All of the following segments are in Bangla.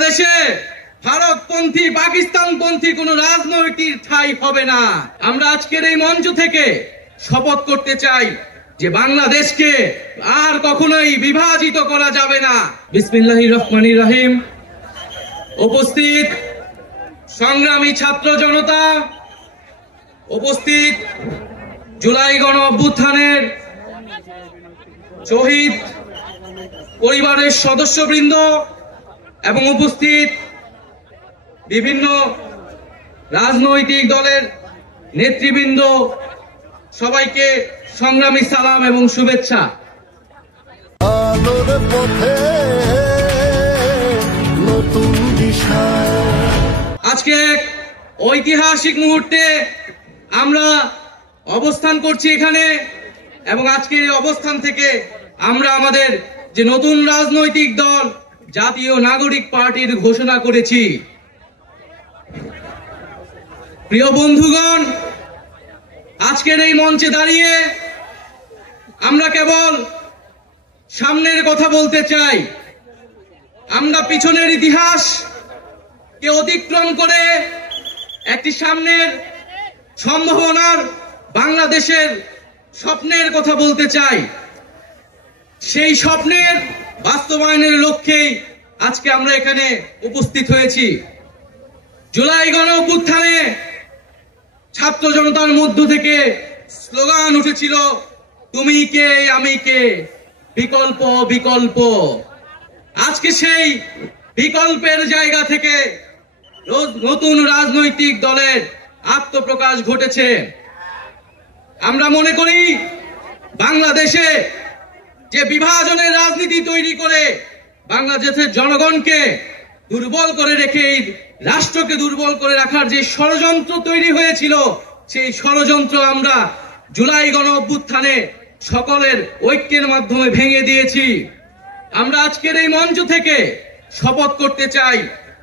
বাংলাদেশে ভারতপন্থী পাকিস্তানপন্থী কোন রাজনৈতিক ঠাঁই হবে না। আমরা আজকের এই মঞ্চ থেকে শপথ করতে চাই যে বাংলাদেশকে আর কখনোই বিভাজিত করা যাবে না। বিসমিল্লাহির রহমানির রহিম। উপস্থিত সংগ্রামী ছাত্র জনতা, উপস্থিত জুলাই গণ অভ্যুত্থানের শহীদ পরিবারের সদস্যবৃন্দ এবং উপস্থিত বিভিন্ন রাজনৈতিক দলের নেতৃবৃন্দ, সবাইকে সংগ্রামী সালাম এবং শুভেচ্ছা। আজকে এক ঐতিহাসিক মুহূর্তে আমরা অবস্থান করছি এখানে, এবং আজকের এই অবস্থান থেকে আমরা আমাদের যে নতুন রাজনৈতিক দল জাতীয় নাগরিক পার্টির ঘোষণা করেছি। প্রিয় বন্ধুগণ, আজকের এই মঞ্চে দাঁড়িয়ে আমরা কেবল সামনের কথা বলতে চাই। আমরা পিছনের ইতিহাস কে অতিক্রম করে একটি সামনের সম্ভাবনার বাংলাদেশের স্বপ্নের কথা বলতে চাই। সেই স্বপ্নের বাস্তবায়নের লক্ষ্যেই আজকে আমরা এখানে উপস্থিত হয়েছি। জুলাই গণ অভ্যুত্থানে ছাত্র জনতার মধ্য থেকে স্লোগান উঠেছিল, তুমি কে আমি কে, বিকল্প বিকল্প। আজকে সেই বিকল্পের জায়গা থেকে নতুন রাজনৈতিক দলের আত্মপ্রকাশ ঘটেছে। আমরা মনে করি বাংলাদেশে যে বিভাজনের রাজনীতি তৈরি করে বাংলাদেশের জনগণকে দুর্বল করে রেখে রাষ্ট্রকে দুর্বল করে রাখার যে ষড়যন্ত্র তৈরি হয়েছিল, সেই ষড়যন্ত্র আমরা জুলাই গণ অভ্যুত্থানে সকলের ঐক্যের মাধ্যমে ভেঙে দিয়েছি। আমরা আজকের এই মঞ্চ থেকে শপথ করতে চাই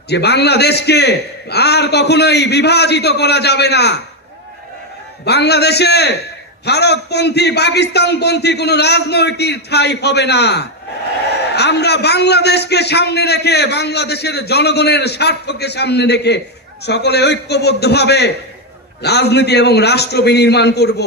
যে বাংলাদেশকে আর কখনোই বিভাজিত করা যাবে না। বাংলাদেশে ভারতপন্থী পাকিস্তানপন্থী কোন রাজনৈতিক ঠাঁই হবে না। আমরা বাংলাদেশকে সামনে রেখে, বাংলাদেশের জনগণের স্বার্থকে সামনে রেখে সকলে ঐক্যবদ্ধভাবে রাজনীতি এবং রাষ্ট্র বিনির্মাণ করব।